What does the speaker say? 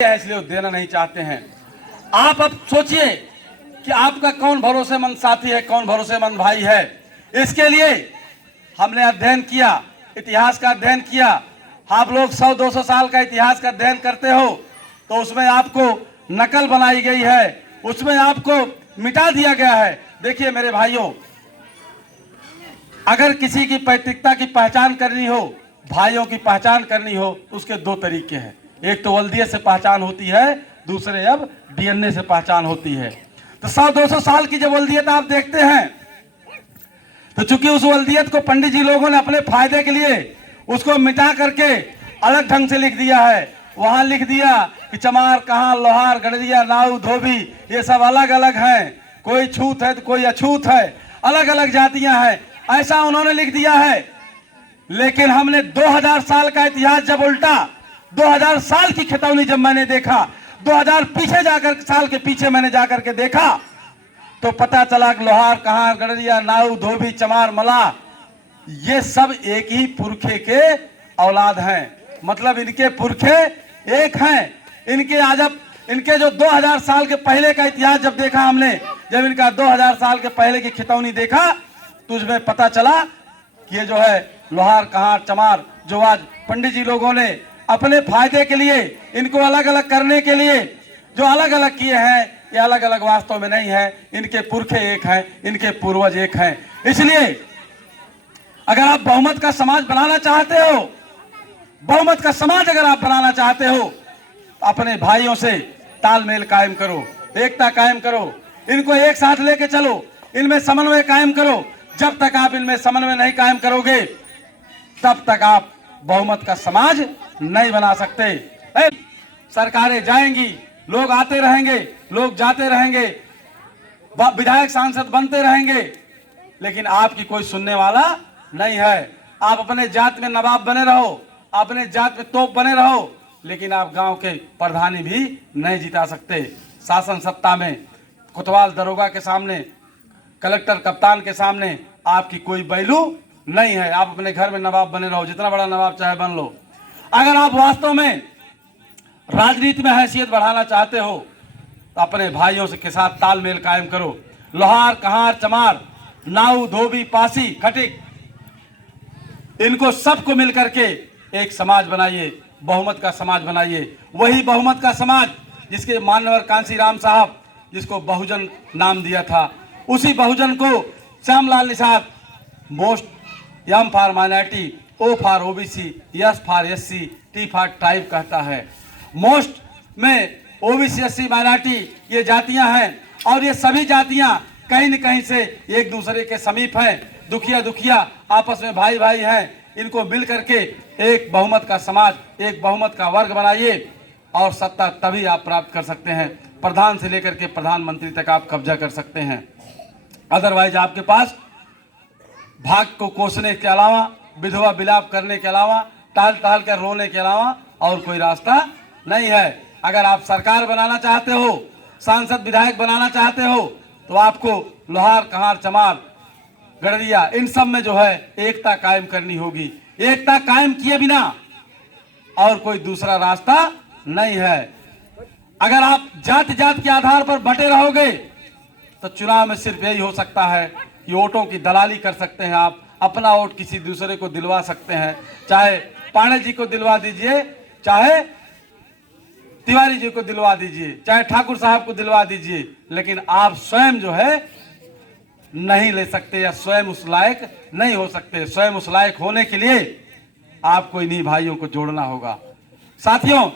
इसलिए देना नहीं चाहते हैं। आप अब सोचिए कि आपका कौन भरोसेमंद साथी है, कौन भरोसेमंद भाई है। इसके लिए हमने अध्ययन किया, इतिहास का अध्ययन किया। आप लोग 100-200 साल का इतिहास का अध्ययन करते हो तो उसमें आपको नकल बनाई गई है, उसमें आपको मिटा दिया गया है। देखिए मेरे भाइयों, अगर किसी की पैतृकता की पहचान करनी हो, भाइयों की पहचान करनी हो, तो उसके दो तरीके हैं। एक तो वल्दियत से पहचान होती है, दूसरे अब डीएनए से पहचान होती है। तो 100-200 साल की जब वल्दियत आप देखते हैं तो चूंकि उस वल्दियत को पंडित जी लोगों ने अपने फायदे के लिए उसको मिटा करके अलग ढंग से लिख दिया है। वहां लिख दिया कि चमार, कहां, लोहार, गड़रिया, नाऊ, धोबी, ये सब अलग अलग हैं। कोई छूत है तो कोई अछूत है, अलग अलग जातियां हैं, ऐसा उन्होंने लिख दिया है। लेकिन हमने 2000 साल का इतिहास जब उल्टा, 2000 साल की खितौनी जब मैंने देखा, 2000 साल के पीछे मैंने जाकर के देखा तो पता चला कि लोहार, कहां, गड़रिया, नाऊ, धोबी, चमार, मलाह, ये सब एक ही पुरखे के औलाद हैं। मतलब इनके पुरखे एक हैं। इनके जो 2000 साल के पहले का इतिहास जब देखा हमने, जब इनका 2000 साल के पहले की खितौनी देखा तो उसमें पता चला कि ये जो है लोहार, कहार, चमार, जो आज पंडित जी लोगों ने अपने फायदे के लिए, इनको अलग अलग करने के लिए जो अलग अलग किए हैं, ये अलग अलग वास्तव में नहीं है। इनके पुरखे एक हैं, इनके पूर्वज एक हैं। इसलिए अगर आप बहुमत का समाज बनाना चाहते हो, बहुमत का समाज अगर आप बनाना चाहते हो, तो अपने भाइयों से तालमेल कायम करो, एकता कायम करो, इनको एक साथ लेके चलो, इनमें समन्वय कायम करो। जब तक आप इनमें समन्वय नहीं कायम करोगे तब तक आप बहुमत का समाज नहीं बना सकते। सरकारें जाएंगी, लोग आते रहेंगे, लोग जाते रहेंगे, विधायक सांसद बनते रहेंगे, लेकिन आपकी कोई सुनने वाला नहीं है। आप अपने जात में नवाब बने रहो, अपने जात में तोप बने रहो, लेकिन आप गांव के प्रधानी भी नहीं जिता सकते। शासन सत्ता में कोतवाल दरोगा के सामने, कलेक्टर कप्तान के सामने आपकी कोई वैल्यू नहीं है। आप अपने घर में नवाब बने रहो, जितना बड़ा नवाब चाहे बन लो। अगर आप वास्तव में राजनीति में हैसियत बढ़ाना चाहते हो तो अपने भाइयों के साथ तालमेल कायम करो। लोहार, कहार, चमार, नाऊ, धोबी, पासी, खटिक, इनको सबको मिलकर के एक समाज बनाइए, बहुमत का समाज बनाइए। वही बहुमत का समाज जिसके मान्यवर कांशीराम साहब, जिसको बहुजन नाम दिया था, उसी बहुजन को Shyamlal Nishad MOST, M for minority, O for OBC, S for SC, T for tribe कहता है। मोस्ट में ओबीसी, एससी, माइनॉरिटी ये जातियां हैं, और ये सभी जातियां कहीं न कहीं से एक दूसरे के समीप हैं। दुखिया दुखिया आपस में भाई भाई हैं। इनको मिल करके एक बहुमत का समाज, एक बहुमत का वर्ग बनाइए और सत्ता तभी आप प्राप्त कर सकते हैं। प्रधान से लेकर के प्रधानमंत्री तक आप कब्जा कर सकते हैं। अदरवाइज आपके पास भाग को कोसने के अलावा, विधवा विलाप करने के अलावा, टहल टहल कर रोने के अलावा और कोई रास्ता नहीं है। अगर आप सरकार बनाना चाहते हो, सांसद विधायक बनाना चाहते हो, तो आपको लोहार, कहार, चमार, गड़रिया, इन सब में जो है एकता कायम करनी होगी। एकता कायम किए बिना और कोई दूसरा रास्ता नहीं है। अगर आप जाति जात के आधार पर बंटे रहोगे तो चुनाव में सिर्फ यही हो सकता है कि वोटों की दलाली कर सकते हैं। आप अपना वोट किसी दूसरे को दिलवा सकते हैं, चाहे पांडे जी को दिलवा दीजिए, चाहे तिवारी जी को दिलवा दीजिए, चाहे ठाकुर साहब को दिलवा दीजिए, लेकिन आप स्वयं जो है नहीं ले सकते, या स्वयं उस लायक नहीं हो सकते। स्वयं उस लायक होने के लिए आपको इन्हीं भाइयों को जोड़ना होगा। साथियों,